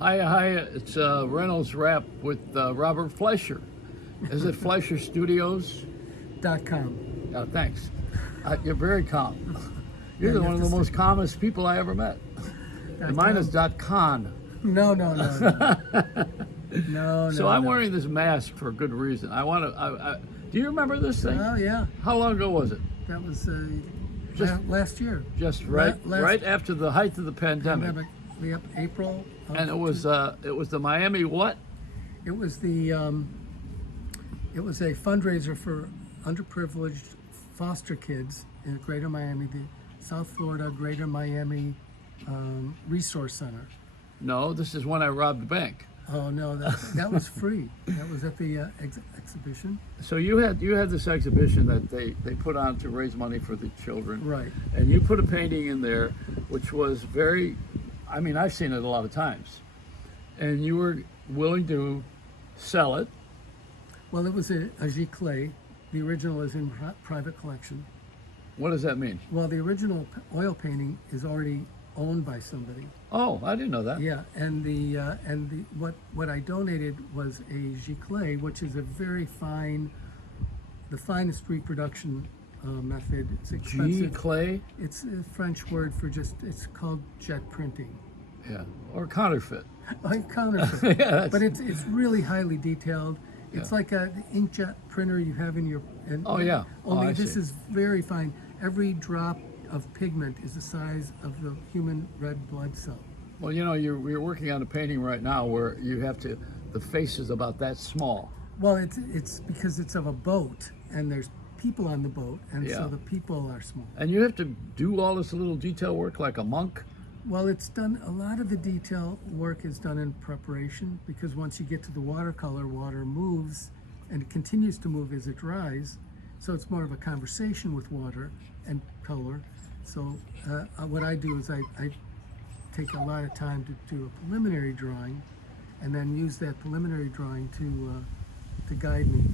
Hi, it's Reynolds Rap with Robert Fleisher. Is it Fleisher Studios? .com. Thanks. You're very calm. You're Yeah, one of the most calmest people I ever met. And mine is .con. No. No. So I'm wearing this mask for a good reason. I want to. Do you remember this thing? Oh yeah, How long ago was it? that was Just- last year. Just right, last right after the height of the pandemic. Yep, April. And it was the Miami what? It was the it was a fundraiser for underprivileged foster kids in Greater Miami, the South Florida Greater Miami Resource Center. No, this is when I robbed the bank. Oh no, that was free. That was at the exhibition. So you had this exhibition that they put on to raise money for the children. Right. And you put a painting in there which was very, I mean, I've seen it a lot of times. And you were willing to sell it. Well, it was a giclée. The original is in private collection. What does that mean? Well, the original oil painting is already owned by somebody. Oh, I didn't know that. Yeah, and the what I donated was a giclée, which is a very fine, the finest reproduction method. It's expensive. Clay? It's a French word for it's called jet printing. Yeah. Or counterfeit. Like counterfeit. Yeah, but it's really highly detailed. It's Yeah. like the inkjet printer you have in your. Oh, yeah. Only I this see. is very fine. Every drop of pigment is the size of the human red blood cell. Well, you know, you're working on a painting right now where you have to, the face is about that small. Well, it's because it's of a boat and there's people on the boat, and Yeah. so the people are small. And you have to do all this little detail work like a monk. Well, it's done. A lot of the detail work is done in preparation because once you get to the watercolor, water moves and it continues to move as it dries. So it's more of a conversation with water and color. So what I do is I take a lot of time to do a preliminary drawing, and then use that preliminary drawing to guide me.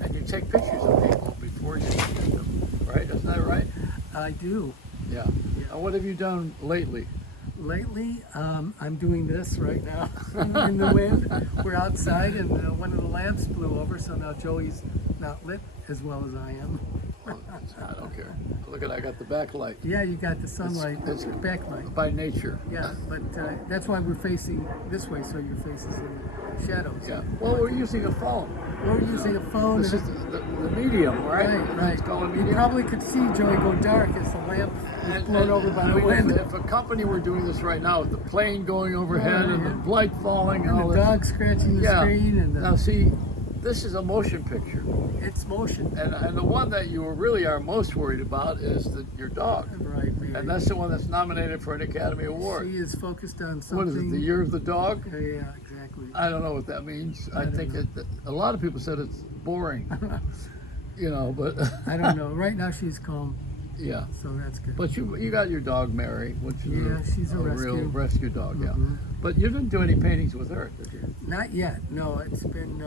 And you take pictures of people before you shoot them, right? Isn't that right? I do. Yeah. And what have you done lately? Lately, I'm doing this right now in the wind. We're outside, and one of the lamps blew over, so now Joey's not lit as well as I am. I don't care. Look at, I got the backlight. Yeah, you got the sunlight, It's- backlight. By nature. Yeah, but that's why we're facing this way, so your face is in the shadows. Yeah. Well, we're using a phone. We're using a phone. This is the medium, right? Right. It's called a You medium. probably could see Joey go dark as the lamp was blown over by the wind. If a company were doing this right now with the plane going overhead and the light falling And all the that. dog scratching the Yeah. screen, and Now see, this is a motion picture. it's motion. And the one that you really are most worried about is your dog. Right. And that's the one that's nominated for an Academy Award. She is focused on something. What is it, the Year of the Dog? Yeah, exactly. I don't know what that means. I think a lot of people said it's boring, you know, but I don't know. Right now she's calm, yeah. so that's good. But you got your dog Mary, which is Yeah, she's a real rescue. rescue dog, yeah. Mhm. But you didn't do any paintings with her, did you? Not yet. No, it's been.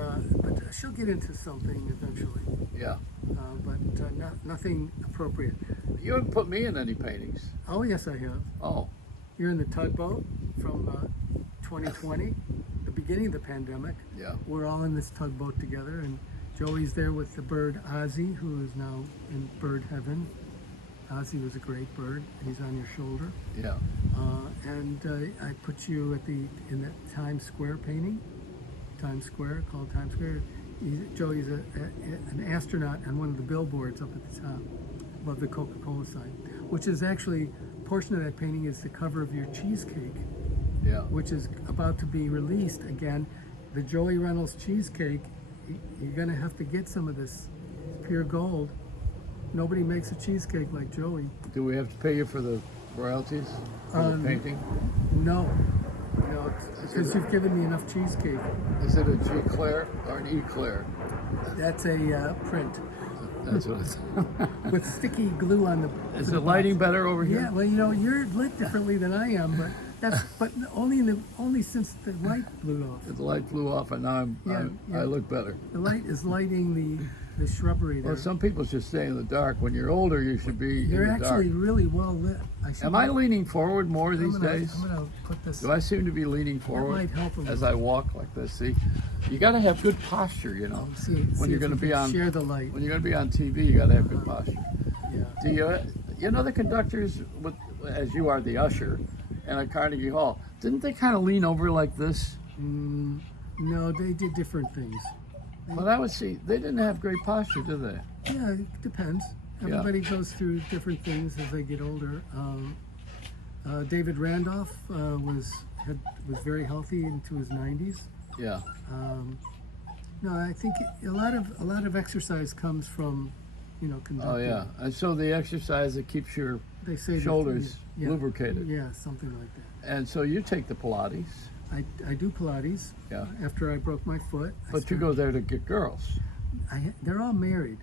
But she'll get into something eventually. Yeah. But nothing appropriate. You haven't put me in any paintings. Oh yes, I have. Oh, You're in the tugboat from 2020, the beginning of the pandemic. yeah. We're all in this tugboat together, and Joey's there with the bird Ozzy, who is now in bird heaven. Ozzy was a great bird. He's on your shoulder. Yeah. And I put you in that Times Square painting. Times Square, called Times Square. Joey's an astronaut on one of the billboards up at the top, above the Coca-Cola sign, which is actually, a portion of that painting is the cover of your cheesecake, Yeah. which is about to be released again. The Joey Reynolds cheesecake, you're gonna have to get some of this. It's pure gold. Nobody makes a cheesecake like Joey. Do we have to pay you for the royalties for the painting? No, because you've given me enough cheesecake. Is it a G Claire or an E Claire? That's a print That's what it's. with sticky glue on the. Is the lighting better over here? Yeah, well, you're lit differently than I am, but but only since the light blew off. The light flew off, and now I look better. The light is lighting the shrubbery there. Well, some people should stay in the dark. When you're older, you should be You're in the dark. actually really well lit. Am I leaning forward more these days? I'm gonna put this. Do I seem to be leaning forward might help a little. as I walk like this? See, you got to have good posture, you know. When you're going to be on share the light. When you're going to be on TV, you got to have good posture. Yeah. Do you know the conductors, as you are the usher, and at Carnegie Hall, didn't they kind of lean over like this? No, they did different things. But I would see they didn't have great posture, did they? Yeah, it depends. Everybody goes through different things as they get older. David Randolph was very healthy into his 90s. Yeah. No, I think a lot of exercise comes from, conducting. Oh yeah, and so the exercise that keeps your They say shoulders that, lubricated. Yeah, something like that. And so you take the Pilates. I do Pilates. Yeah. After I broke my foot. But you go there to get girls. They're all married.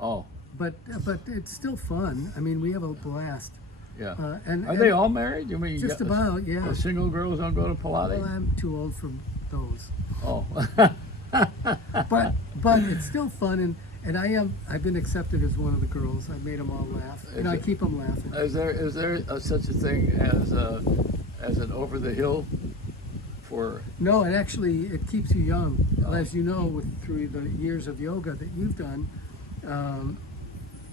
Oh. But it's still fun. I mean, we have a blast. Yeah. And Are they all married? You mean just about? Yeah. The single girls don't go to Pilates? Well, I'm too old for those. Oh. but it's still fun, and I've been accepted as one of the girls. I made them all laugh, and I keep them laughing. Is there such a thing as an over the hill for? No, and actually it keeps you young. As you know, through the years of yoga that you've done,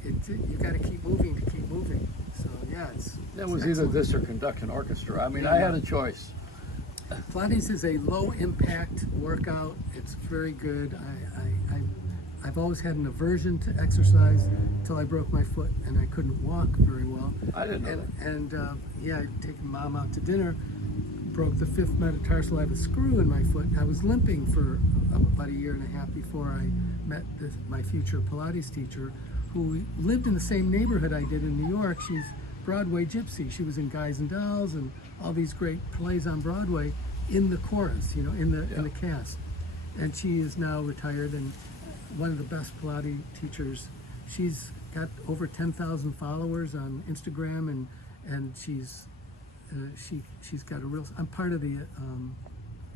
you got to keep moving to keep moving. So yeah, That was it's either excellent. this or conduct an orchestra. I mean, I had a choice. Pilates is a low impact workout. It's very good. I've always had an aversion to exercise until I broke my foot and I couldn't walk very well. I didn't know that. And I'd taken mom out to dinner, broke the 5th metatarsal. I have a screw in my foot. I was limping for about a year and a half before I met my future Pilates teacher, who lived in the same neighborhood I did in New York. She's Broadway gypsy. She was in Guys and Dolls and all these great plays on Broadway in the chorus, in the cast. And she is now retired and one of the best Pilates teachers. She's got over 10,000 followers on Instagram, and she's got a real. I'm part of the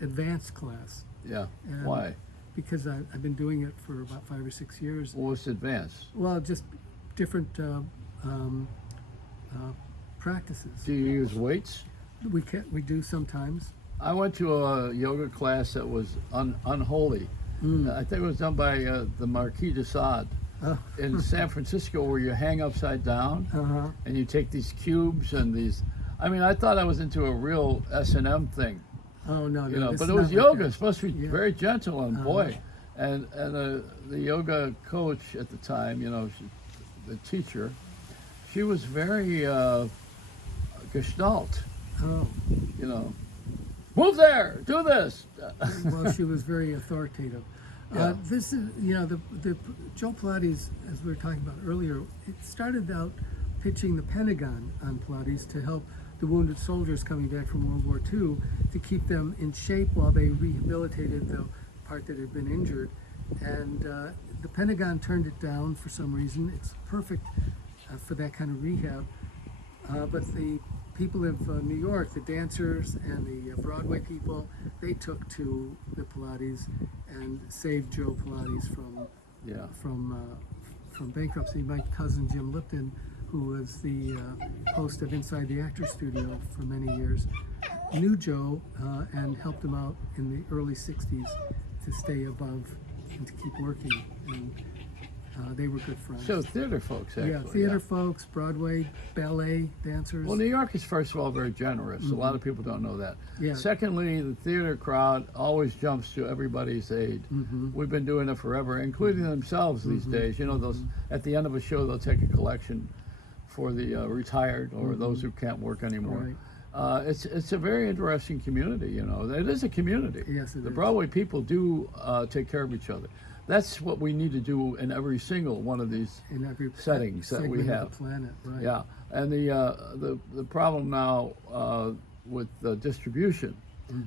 advanced class. Yeah. And Why? Because I've been doing it for about 5 or 6 years. Well, what's advanced? Well, just different practices. Do you use weights? We do sometimes. I went to a yoga class that was unholy. I think it was done by the Marquis de Sade in San Francisco, where you hang upside down and you take these cubes and these. I mean, I thought I was into a real S&M thing. Oh no, But it was yoga. It's supposed to be very gentle, and boy, and the yoga coach at the time, the teacher, she was very gestalt. Oh. Move there, do this. Well, she was very authoritative. Yeah. This is, the Joe Pilates, as we were talking about earlier, it started out pitching the Pentagon on Pilates to help the wounded soldiers coming back from World War II to keep them in shape while they rehabilitated the part that had been injured. And the Pentagon turned it down for some reason. It's perfect for that kind of rehab. But the people of New York, the dancers and the Broadway people, they took to the Pilates and saved Joe Pilates from bankruptcy. My cousin Jim Lipton, who was the host of Inside the Actors Studio for many years, knew Joe and helped him out in the early 60s to stay above and to keep working. And they were good friends. So theater folks, actually. Yeah, theater folks, Broadway, ballet dancers. Well, New York is, first of all, very generous. A lot of people don't know that. Yeah. Secondly, the theater crowd always jumps to everybody's aid. We've been doing it forever, including themselves these days. Those at the end of a show, they'll take a collection for the retired or those who can't work anymore. Right. It's a very interesting community. It is a community. Yes, it the is. Broadway people do take care of each other. That's what we need to do in every single one of these In every settings that we segment have. of the planet, right? Yeah, and the problem now with the distribution,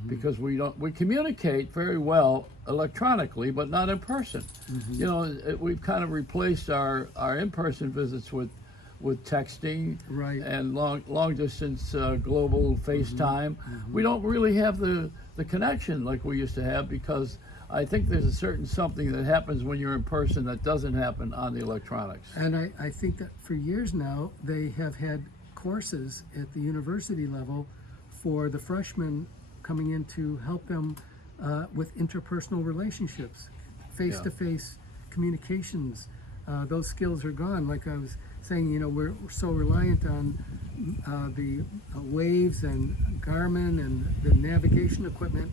because we communicate very well electronically, but not in person. We've kind of replaced our in-person visits with with texting Right. and long distance global FaceTime. We don't really have the connection like we used to have, because I think there's a certain something that happens when you're in person that doesn't happen on the electronics. And I think that for years now, they have had courses at the university level for the freshmen coming in to help them with interpersonal relationships, face-to-face communications. Those skills are gone. Like I was saying, we're so reliant on the waves and Garmin and the navigation equipment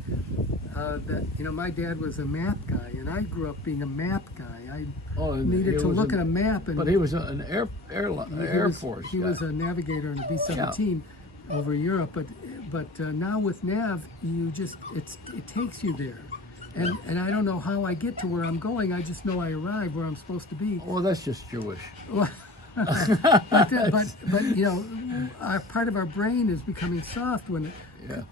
that, my dad was a map guy, and I grew up being a map guy. I And needed he to was look at a map. And But he was an Air Force He guy. was a navigator in a B-17 over Europe. But now with nav, it takes you there. And I don't know how I get to where I'm going. I just know I arrive where I'm supposed to be. Well, that's just Jewish. but our part of our brain is becoming soft when it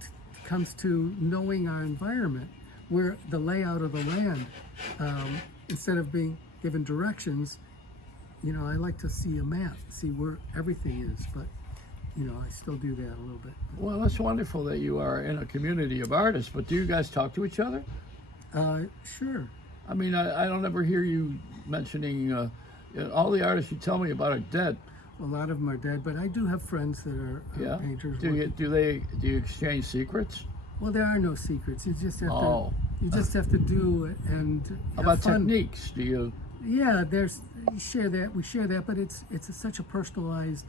comes to knowing our environment, where the layout of the land, instead of being given directions. I like to see a map, see where everything is, but I still do that a little bit. Well, it's wonderful that you are in a community of artists, but do you guys talk to each other? Sure. I mean, I don't ever hear you mentioning all the artists you tell me about are dead. A lot of them are dead, but I do have friends that are painters. Do you exchange secrets? Well, there are no secrets. You just have Oh. to. You just have to do it and How have about fun. techniques? Do you? Yeah, we share that, but it's such a personalized.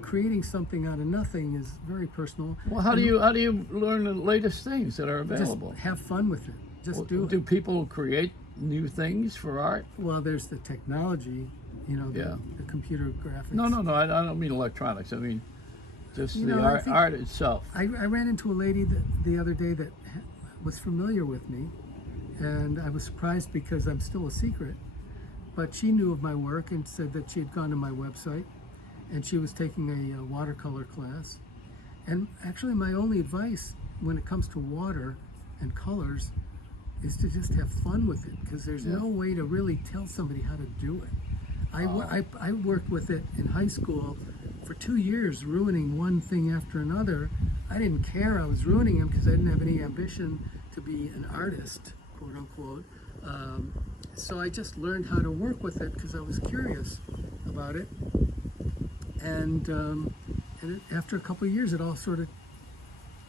Creating something out of nothing is very personal. Well, how do you learn the latest things that are available? Just have fun with it. Just do it. Do people create new things for art? Well, there's the technology, the computer graphics. No. I don't mean electronics. I mean just the I art, think- art itself. I ran into a lady the other day that was familiar with me, and I was surprised because I'm still a secret. But she knew of my work and said that she had gone to my website, and she was taking a watercolor class. And actually, my only advice when it comes to water and colors is to just have fun with it, because there's no way to really tell somebody how to do it. I worked with it in high school for 2 years, ruining one thing after another. I didn't care I was ruining them because I didn't have any ambition to be an artist, quote unquote. So I just learned how to work with it because I was curious about it. And after a couple of years, it all sort of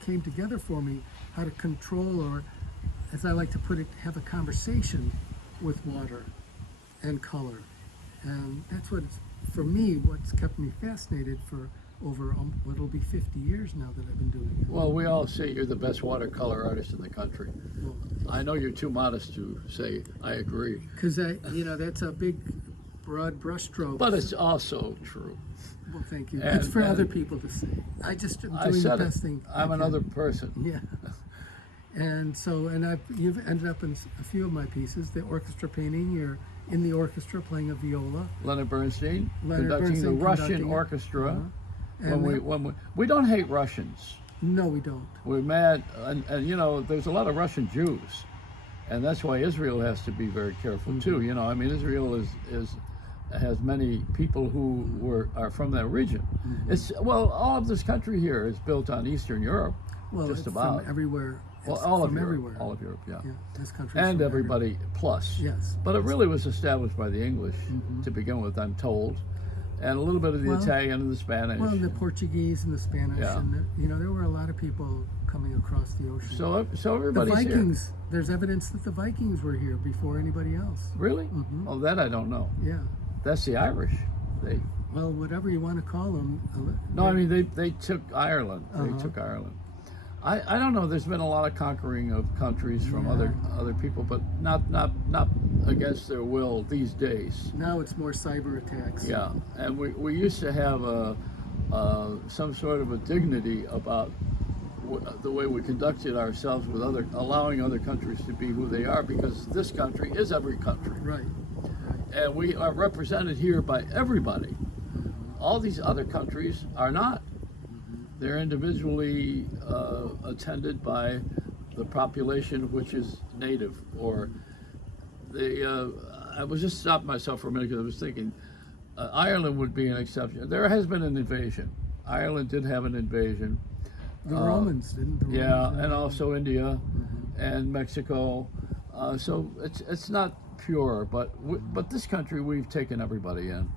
came together for me, how to control, or as I like to put it, have a conversation with water and color. And that's for me, what's kept me fascinated for over what'll be 50 years now that I've been doing it. Well, we all say you're the best watercolor artist in the country. Well, I know you're too modest to say I agree, because that's a big, broad brushstroke. but it's also true. Well, thank you. And- It's for and- other people to say. I just am I doing the said best it. thing. I'm I can. another person. Yeah. And so, you've ended up in a few of my pieces. The orchestra painting, you're in the orchestra playing a viola. Leonard Bernstein Leonard conducting the Bernstein Russian conducting it. orchestra. Uh-huh. When we don't hate Russians. No, we don't. We're mad, and there's a lot of Russian Jews, and that's why Israel has to be very careful too. I mean, Israel has many people who are from that region. All of this country here is built on Eastern Europe, Well, just it's about. from everywhere. Well, It's all of from Europe, everywhere. all of Europe, yeah. This country. And everybody plus. Yes. But it really was established by the English to begin with, I'm told, and a little bit of the Italian and the Spanish. Well, the Portuguese and the Spanish, Yeah. and there were a lot of people coming across the ocean. So the everybody's here. Vikings. There's evidence that the Vikings were here before anybody else. Really? Oh, that I don't know. Yeah. That's the Irish. Well, whatever you want to call them. No, I mean they took Ireland. They took Ireland. I don't know. There's been a lot of conquering of countries from other people, but not against their will these days. Now it's more cyber attacks. Yeah, and we used to have some sort of a dignity about the way we conducted ourselves with allowing other countries to be who they are, because this country is every country. Right. And we are represented here by everybody. All these other countries are not. They're individually attended by the population which is native, or I was just stopping myself for a minute because I was thinking, Ireland would be an exception. There has been an invasion. Ireland did have an invasion. The Romans didn't. The Yeah, Romans and also India and Mexico. So it's not pure, but this country, we've taken everybody in.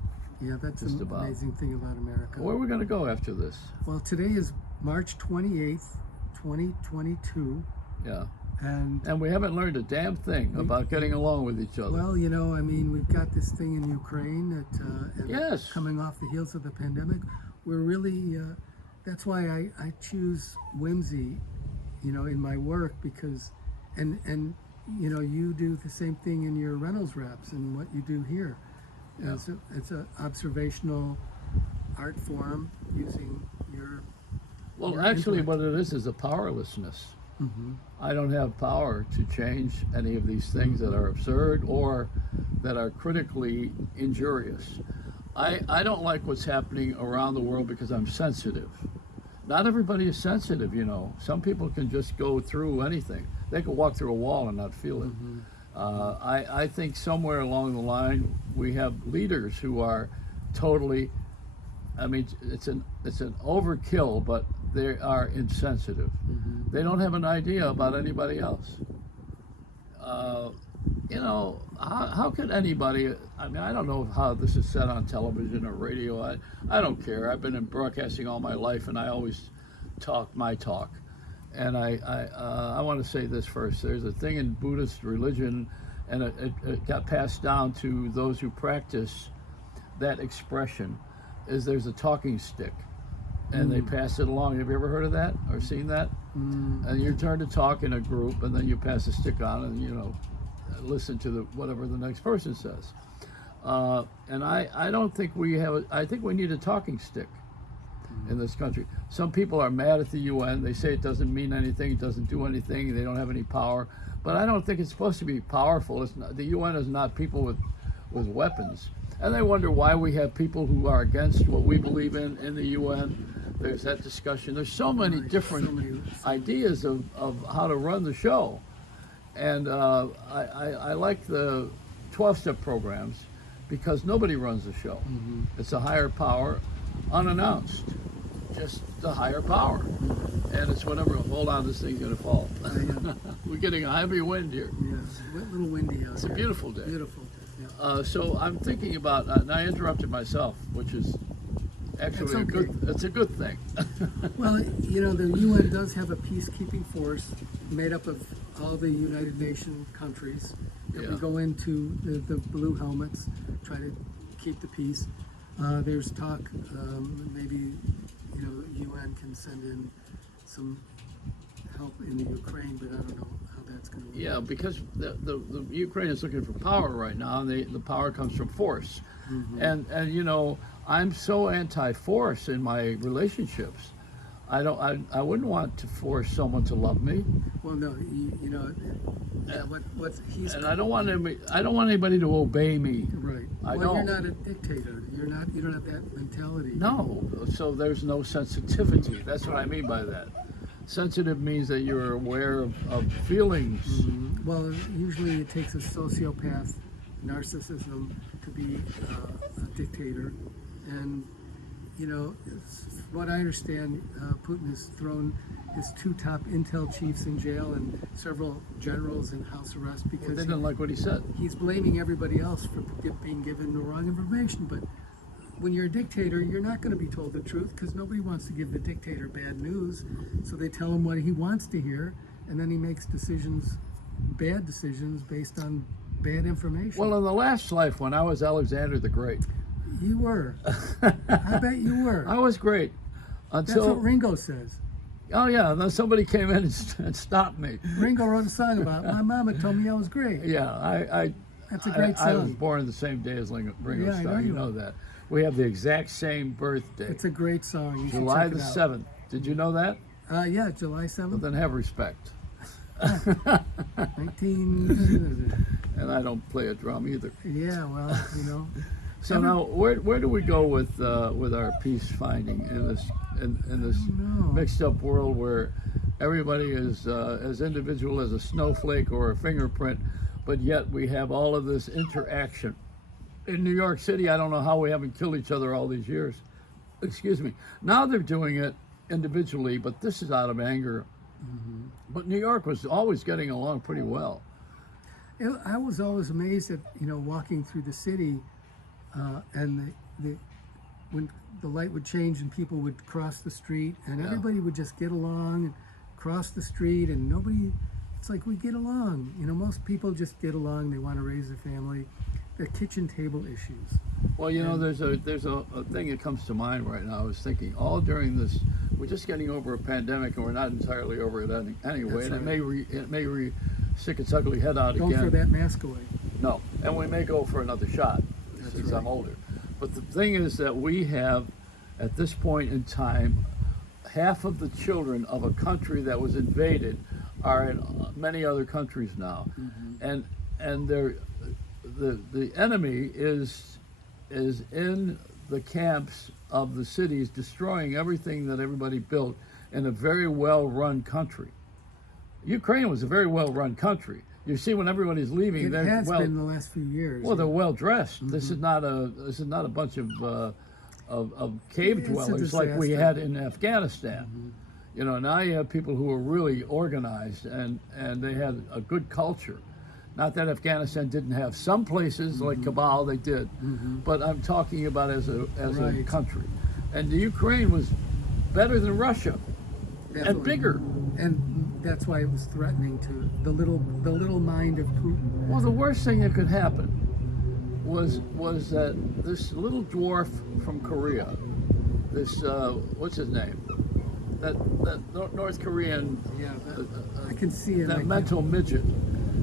Yeah, that's Just an about. amazing thing about America. Where are we going to go after this? Well, today is March 28th, 2022. Yeah. And we haven't learned a damn thing about getting along with each other. well, you know, I mean, we've got this thing in Ukraine that and Yes. coming off the heels of the pandemic. We're really, that's why I choose whimsy, you know, in my work because, and you know, you do the same thing in your Reynolds wraps and what you do here. Yeah. It's an observational art form using your. Well, your actually, intellect. what it is a powerlessness. Mm-hmm. I don't have power to change any of these things that are absurd or that are critically injurious. I don't like what's happening around the world because I'm sensitive. Not everybody is sensitive, you know. Some people can just go through anything. They can walk through a wall and not feel it. Mm-hmm. I think somewhere along the line we have leaders who are totally, I mean, it's an overkill, but they are insensitive. Mm-hmm. They don't have an idea about anybody else. You know, how could anybody, I mean, I don't know how this is said on television or radio. I don't care. I've been in broadcasting all my life, and I always talk my talk. And I want to say this first. There's a thing in Buddhist religion, and it got passed down to those who practice that expression, is there's a talking stick. And they pass it along. Have you ever heard of that or seen that? And your turn to talk in a group, and then you pass a stick on, and you know, listen to whatever the next person says. And I don't think we have. I think we need a talking stick in this country. Some people are mad at the UN. They say it doesn't mean anything. It doesn't do anything. They don't have any power. But I don't think it's supposed to be powerful. It's not, the UN is not people with weapons. And they wonder why we have people who are against what we believe in the UN. There's that discussion. There's so many different ideas of how to run the show. And I like the 12-step programs because nobody runs the show. Mm-hmm. It's a higher power, unannounced, just the higher power. And it's whatever, hold on, this thing's gonna fall. We're getting a heavy wind here. Yeah, it's a little windy out It's a here. beautiful day. Beautiful. Yeah. So I'm thinking about, and I interrupted myself, which is actually That's a good thing. Well, you know, the UN does have a peacekeeping force made up of all the United Nations countries. That Yeah. we go into the blue helmets, try to keep the peace. There's talk, maybe, you know, the UN can send in some help in the Ukraine, but I don't know how that's going to work. Yeah, because the Ukraine is looking for power right now, and the power comes from force. Mm-hmm. And you know, I'm so anti-force in my relationships. I wouldn't want to force someone to love me, Well, no, you know, yeah, what's he's and I don't want anybody to obey me. right. I Well, don't. you're not a dictator. You don't have that mentality. No, so there's no sensitivity. That's what I mean by that. Sensitive means that you're aware of feelings. Mm-hmm. Well, usually it takes a sociopath, narcissism, to be a dictator. And, you know, from what I understand, Putin has thrown his 2 top intel chiefs in jail and several generals in house arrest They because didn't like what he said. he's blaming everybody else for being given the wrong information. But when you're a dictator, you're not going to be told the truth because nobody wants to give the dictator bad news. So they tell him what he wants to hear, and then he makes bad decisions based on bad information. Well, in the last life, when I was Alexander the Great, You were. I bet you were. I was great That's until what Ringo says. oh yeah, and then somebody came in and stopped me. Ringo wrote a song about my mama told me I was great. Yeah, That's a great I was song. born the same day as Ringo Yeah, I Starr. know You you know are. that. We have the exact same birthday, It's a great song. You should July check the it out. 7th. Did you know that? Yeah, July Well, 7th, then have respect. 19. And I don't play a drum either. Yeah, well, you know. So now, where do we go with our peace finding in this know. mixed up world where everybody is as individual as a snowflake or a fingerprint, but yet we have all of this interaction. in New York City, I don't know how we haven't killed each other all these years. Excuse me. Now they're doing it individually, but this is out of anger. But New York was always getting along pretty well. I was always amazed at, walking through the city, and when the light would change and people would cross the street, and everybody would just get along and cross the street, and nobody. It's like we get along. Most people just get along. They want to raise a family. The kitchen table issues. Well, there's a thing that comes to mind right now. I was thinking all during this, we're just getting over a pandemic, and we're not entirely over it anyway. That's and right. it may stick its ugly head out Don't again. throw that mask away. No, and we may go for another shot since I'm older. But the thing is that we have, at this point in time, half of the children of a country that was invaded are in many other countries now, and the enemy is in the camps of the cities, destroying everything that everybody built in a very well-run country. Ukraine was a very well-run country. You see, when everybody's leaving, It has been in the last few years. well, they're well dressed. This is not a bunch of cave It's a dwellers like we disaster. had in Afghanistan. Now you have people who are really organized and they had a good culture. Not that Afghanistan didn't have some places like Kabul, they did, but I'm talking about as a Right. country. And the Ukraine was better than Russia and Definitely. bigger. And that's why it was threatening to the little mind of Putin. Well, the worst thing that could happen was that this little dwarf from Korea, this what's his name, that North Korean, Yeah, I can see it. that mental midget.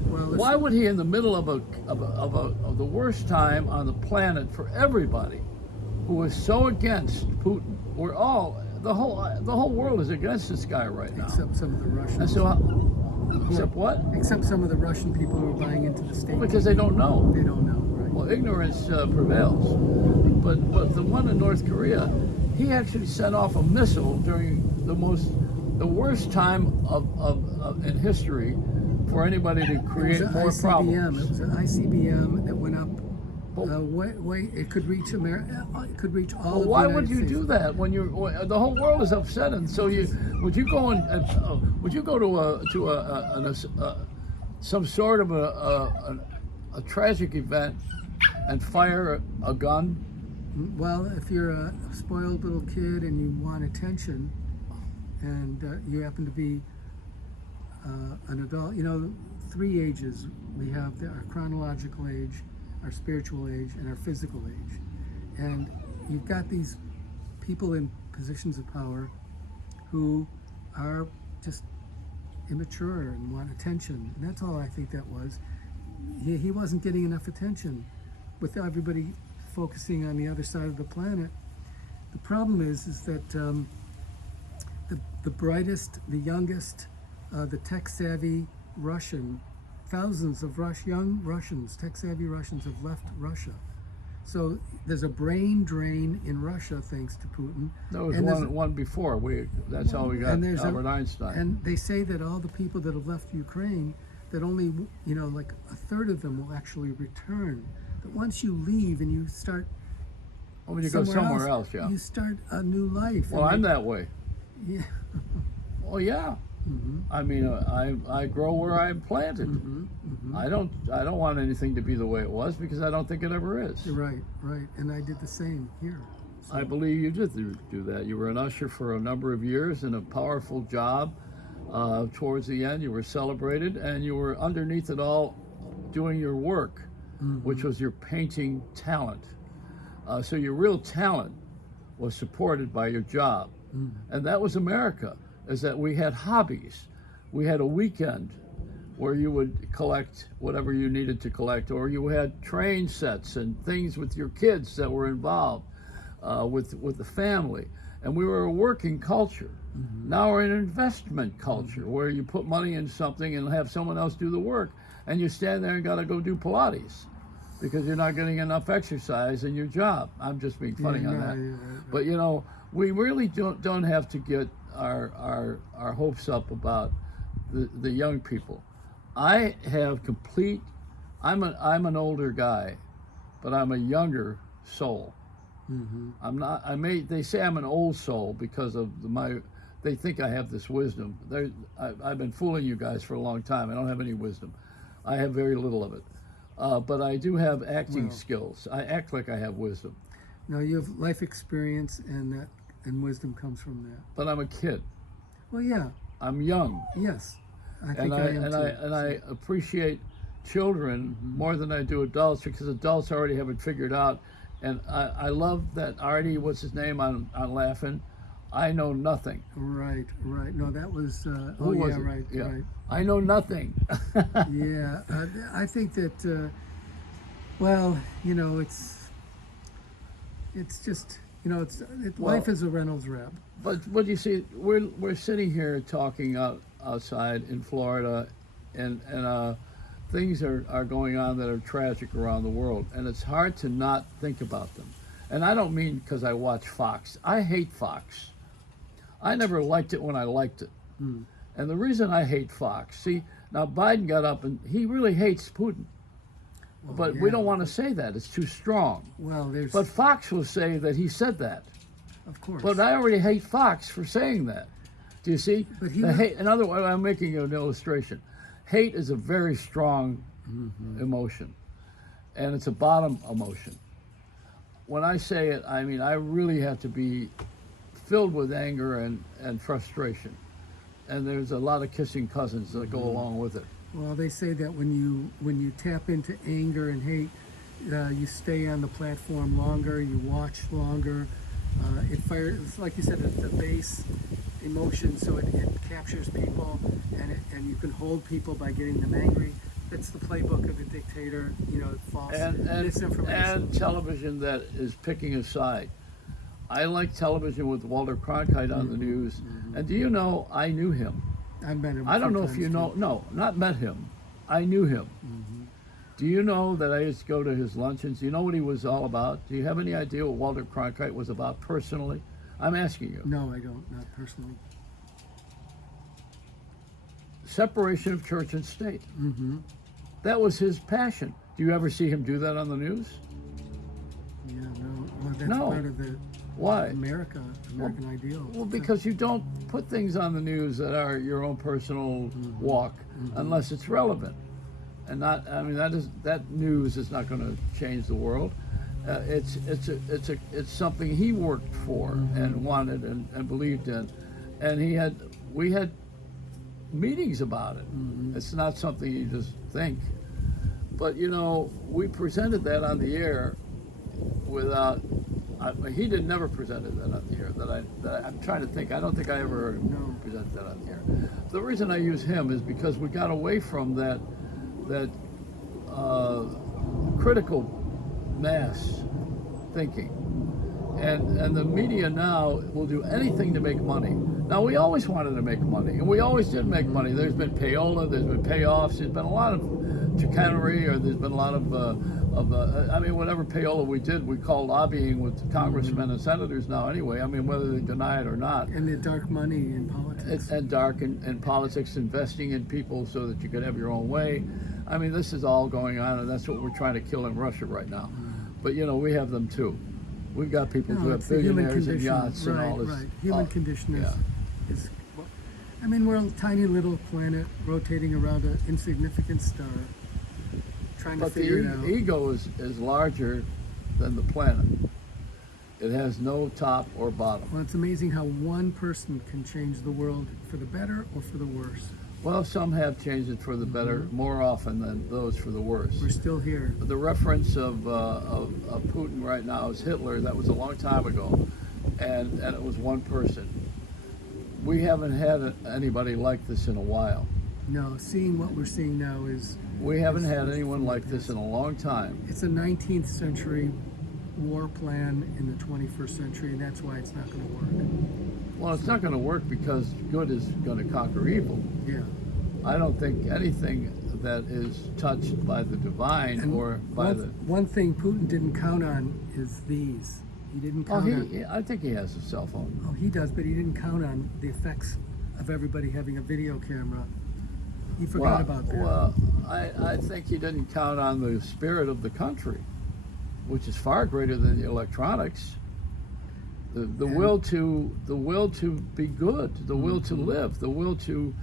Well, Why would he, in the middle of the worst time on the planet for everybody, who is so against Putin? The whole world is against this guy right now. except some of the Russians. And so, except what? Except some of the Russian people who are buying into the state. Because they don't know. They don't know, right? Well, ignorance prevails. But the one in North Korea, he actually sent off a missile during the worst time in history for anybody to create It was more an ICBM. problems. It was an ICBM that went up. It could reach America. It could reach all. Well, why of the would United you States. do that when the whole world is upset? And so would you go to some sort of a tragic event and fire a gun? Well, if you're a spoiled little kid and you want attention, and you happen to be an adult, 3 ages. We have our chronological age, our spiritual age, and our physical age. And you've got these people in positions of power who are just immature and want attention. And that's all I think that was. He wasn't getting enough attention with everybody focusing on the other side of the planet. The problem is that the brightest, the youngest, the tech-savvy Russian, thousands of young Russians, tech-savvy Russians have left Russia. So there's a brain drain in Russia thanks to Putin. There was And one before. That's how we got and there's Albert Einstein. And they say that all the people that have left Ukraine, that only, like a third of them will actually return. That once you leave and you start When you go somewhere else, yeah. you start a new life. Well, I'm that way. Yeah. Well, yeah. I mean, I grow where I'm planted. I don't want anything to be the way it was because I don't think it ever is. Right. And I did the same here. So, I believe you did do that. You were an usher for a number of years in a powerful job. Towards the end, you were celebrated, and you were underneath it all doing your work, which was your painting talent. So your real talent was supported by your job. And that was America, is that we had hobbies. We had a weekend where you would collect whatever you needed to collect, or you had train sets and things with your kids that were involved with the family. And we were a working culture. Now we're an investment culture where you put money in something and have someone else do the work, and you stand there and got to go do Pilates because you're not getting enough exercise in your job. I'm just being funny on that. right. But we really don't have to get our hopes up about the young people. I have I'm an older guy, but I'm a younger soul. Mm-hmm. I'm not. They say I'm an old soul because of my. They think I have this wisdom. I've been fooling you guys for a long time. I don't have any wisdom. I have very little of it. But I do have acting skills. I act like I have wisdom. No, you have life experience, and wisdom comes from that. But I'm a kid. Well, yeah. I'm young. Yes, I think I am too. I appreciate children more than I do adults, because adults already have it figured out. And I love that Artie, what's his name on Laughing? I know nothing. Right. No, that was. Who was it? Right. Yeah. Right. I know nothing. Yeah, I think that. Well, it's just life is a Reynolds wrap. But you see, we're sitting here talking outside in Florida, and things are going on that are tragic around the world, and it's hard to not think about them. And I don't mean because I watch Fox. I hate Fox. I never liked it when I liked it. And the reason I hate Fox, see, now Biden got up and he really hates Putin. Well, But yeah. we don't want to say that. It's too strong. Well, But Fox will say that he said that. of course. But I already hate Fox for saying that. Do you see? But In other words, I'm making an illustration. Hate is a very strong emotion, and it's a bottom emotion. When I say it, I mean I really have to be filled with anger and frustration. And there's a lot of kissing cousins that go along with it. Well, they say that when you tap into anger and hate, you stay on the platform longer, you watch longer. It fires, like you said, it's a base emotion, so it captures people, and you can hold people by getting them angry. It's the playbook of a dictator, false misinformation. And television that is picking a side. I like television with Walter Cronkite on the news. And do you know, I knew him. I've met him. I don't know if you know, no, not met him. I knew him. Do you know that I used to go to his luncheons? Do you know what he was all about? Do you have any idea what Walter Cronkite was about personally? I'm asking you. No, I don't, not personally. Separation of church and state. That was his passion. Do you ever see him do that on the news? Yeah, no. Well, that's No. part of the Why? American ideal. Well, because you don't put things on the news that are your own personal walk unless it's relevant. And not, I mean, that news is not going to change the world. It's something he worked for and wanted and believed in, and we had meetings about it. It's not something you just think. But we presented that on the air without. He never presented that on the air. I'm trying to think. I don't think I ever heard him present that on the air. The reason I use him is because we got away from that critical mass thinking, and the media now will do anything to make money. Now, we always wanted to make money, and we always did make money. There's been payola, there's been payoffs, there's been a lot of chicanery, or there's been a lot of whatever payola we did, we call lobbying with congressmen and senators now anyway. I mean, whether they deny it or not. And the dark money in politics. And dark in politics, investing in people so that you could have your own way. I mean, this is all going on, and that's what we're trying to kill in Russia right now. But, we have them too. We've got people who have billionaires and yachts and all this. Right. Human condition is. I mean, we're a tiny little planet rotating around an insignificant star, trying to figure it out. But the ego is larger than the planet. It has no top or bottom. Well, it's amazing how one person can change the world for the better or for the worse. Well, some have changed it for the better more often than those for the worse. We're still here. The reference of Putin right now is Hitler. That was a long time ago, and it was one person. We haven't had anybody like this in a while. No, seeing what we're seeing now is... We haven't had anyone like this in a long time. It's a 19th century war plan in the 21st century, and that's why it's not going to work. Well, it's not going to work because good is going to conquer evil. Yeah. I don't think anything that is touched by the divine One thing Putin didn't count on is these. He didn't count on... I think he has a cell phone. Oh, he does, but he didn't count on the effects of everybody having a video camera. He forgot about that. Well, I think he didn't count on the spirit of the country. which is far greater than the electronics. The will to be good, the will to live, the will to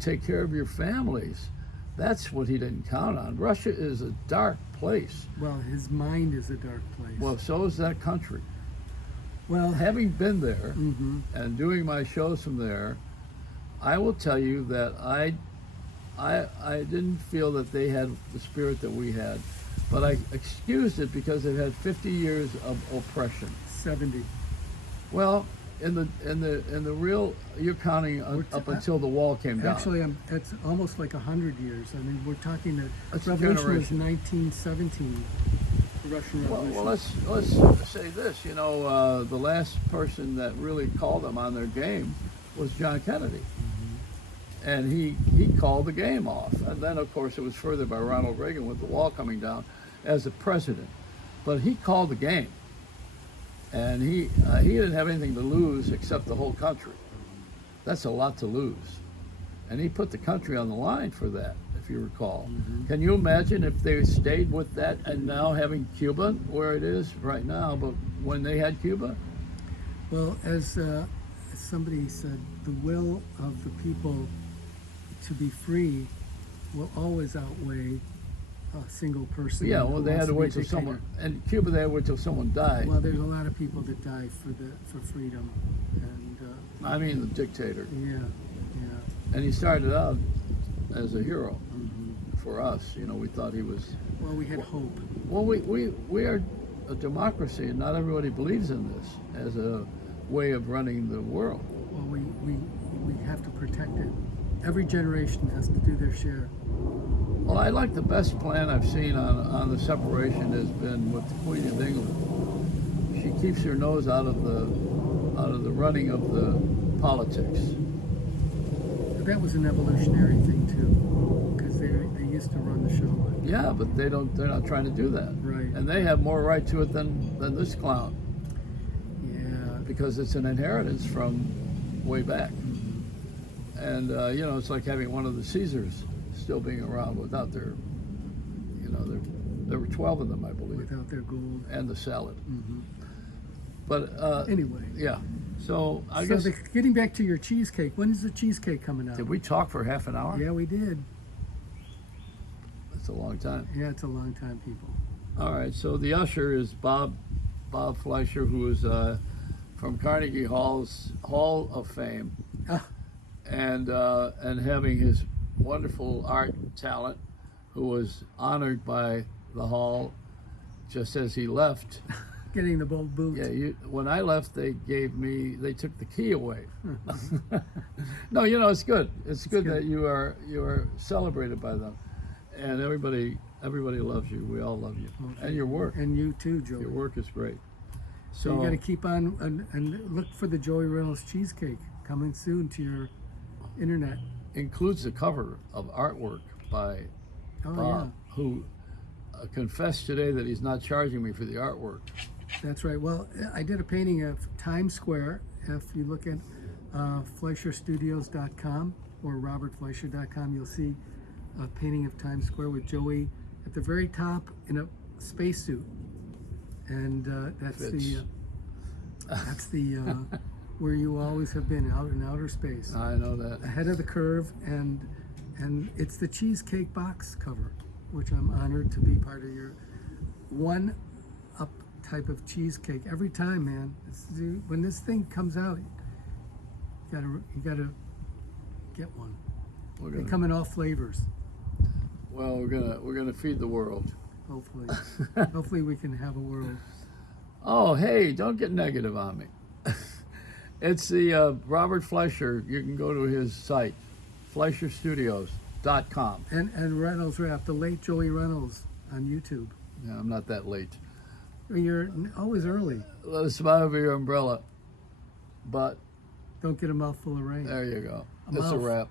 take care of your families. That's what he didn't count on. Russia is a dark place. Well, his mind is a dark place. Well, so is that country. Well, Having been there and doing my shows from there, I will tell you that I didn't feel that they had the spirit that we had, but I excused it because they've had 50 years of oppression. 70. Well, in the real, you're counting up until the wall came down. Actually, it's almost like 100 years. I mean, we're talking That's the a revolution was generation. 1917. The Russian Revolution. Well, let's say this. You know, the last person that really called them on their game was John Kennedy, and he called the game off. And then, of course, it was furthered by Ronald Reagan with the wall coming down as the president. But he called the game, and he didn't have anything to lose except the whole country. That's a lot to lose, and he put the country on the line for that, if you recall. Can you imagine if they stayed with that and now having Cuba where it is right now, but when they had Cuba? Well, as somebody said, the will of the people to be free will always outweigh a single person. Yeah, who well, they wants had to be a wait till dictator. someone, and Cuba they had to wait till someone died. Well, there's a lot of people that die for freedom, and I mean the dictator. yeah. And he started out as a hero for us. You know, we thought he was. Well, we had hope. Well, we are a democracy, and not everybody believes in this as a way of running the world. Well, we have to protect it. Every generation has to do their share. Well, I like the best plan I've seen on the separation has been with the Queen of England. She keeps her nose out of the running of the politics. But that was an evolutionary thing too, because they used to run the show. Yeah, but they're not trying to do that. Right. And they have more right to it than this clown, Yeah. because it's an inheritance from way back. And you know, it's like having one of the Caesars still being around without their, you know, there were 12 of them, I believe, Without their gold. and the salad. But Anyway. yeah. So I So guess getting back to your cheesecake, when is the cheesecake coming out? did we talk for half an hour? Yeah, we did. That's a long time. Yeah, it's a long time, people. All right. So the usher is Bob Fleisher, who is from Carnegie Hall's Hall of Fame, Ah. and having his wonderful art talent, who was honored by the hall just as he left. Getting the bold boot. Yeah, when I left, they took the key away. No, you know, it's good. It's good that you are celebrated by them, and everybody loves you. We all love you, and your work. And you too, Joey. Your work is great. So you got to keep on and look for the Joey Reynolds cheesecake coming soon to your internet. Includes the cover of artwork by Oh Bob, who confessed today that he's not charging me for the artwork. yeah, that's right. Well, I did a painting of Times Square. If you look at fleisherstudios.com or robertfleisher.com, you'll see a painting of Times Square with Joey at the very top in a spacesuit, and that's the where you always have been, out in outer space, I know that. ahead of the curve, and it's the cheesecake box cover, which I'm honored to be part of your one up type of cheesecake every time, man. When this thing comes out, you gotta get one. They come in all flavors. Well, we're gonna feed the world. Hopefully, hopefully we can have a world. Oh, hey, don't get negative on me. It's the Robert Fleischer. You can go to his site, fleisherstudios.com. And Reynolds Rap, the late Joey Reynolds on YouTube. Yeah, I'm not that late. You're always early. Let us smile over your umbrella. But Don't get a mouthful of rain. there you go. A It's a mouth. wrap.